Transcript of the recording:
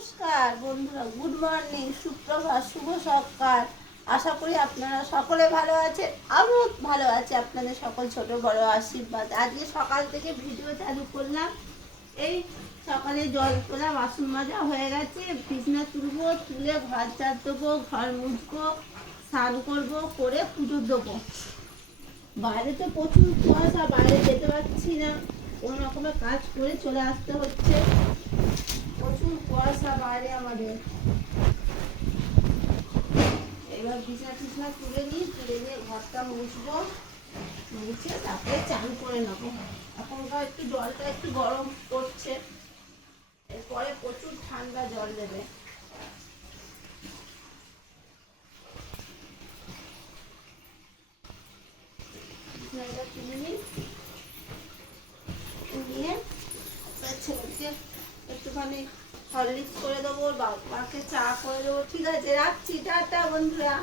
নমস্কার বন্ধুরা, good morning, সুপ্রভাত, শুভ সকাল। আশা করি আপনারা সকলে ভালো আছেন। আমিও ভালো আছি আপনাদের সকল ছোট বড় আশীর্বাদ। আজকে সকাল থেকে ভিডিও চালু করলাম। এই সকালে জল তোলা, বাসন মাজা হয়ে গেছে, বিছনা তুলবো, তুলে ঘর ঝাড় দেবো, ঘর মুছবো, স্নান করবো, করে পুজো দেবো। বাইরে তো প্রচুর কুয়াশা, বাইরে যেতে পারছি না, কোনো রকমের কাজ করে চলে আসতে হচ্ছে। প্রচুর কুয়াশা বাইরে আমাদের। এবার বিছনা টিছনা তুলে নিয়ে ঘরটা মুছবো, মুছে তারপরে চান করে নেবো। এখনকার একটু জলটা একটু গরম করছে, এরপরে প্রচুর ঠান্ডা জল দেবে। বিছনাটা তুলে নিয়ে ছেলেকে একটুখানি হরলিক্স করে দেবো, বাবাকে চা করে দেবো। ঠিক আছে, রাখছি, টাটা বন্ধুরা।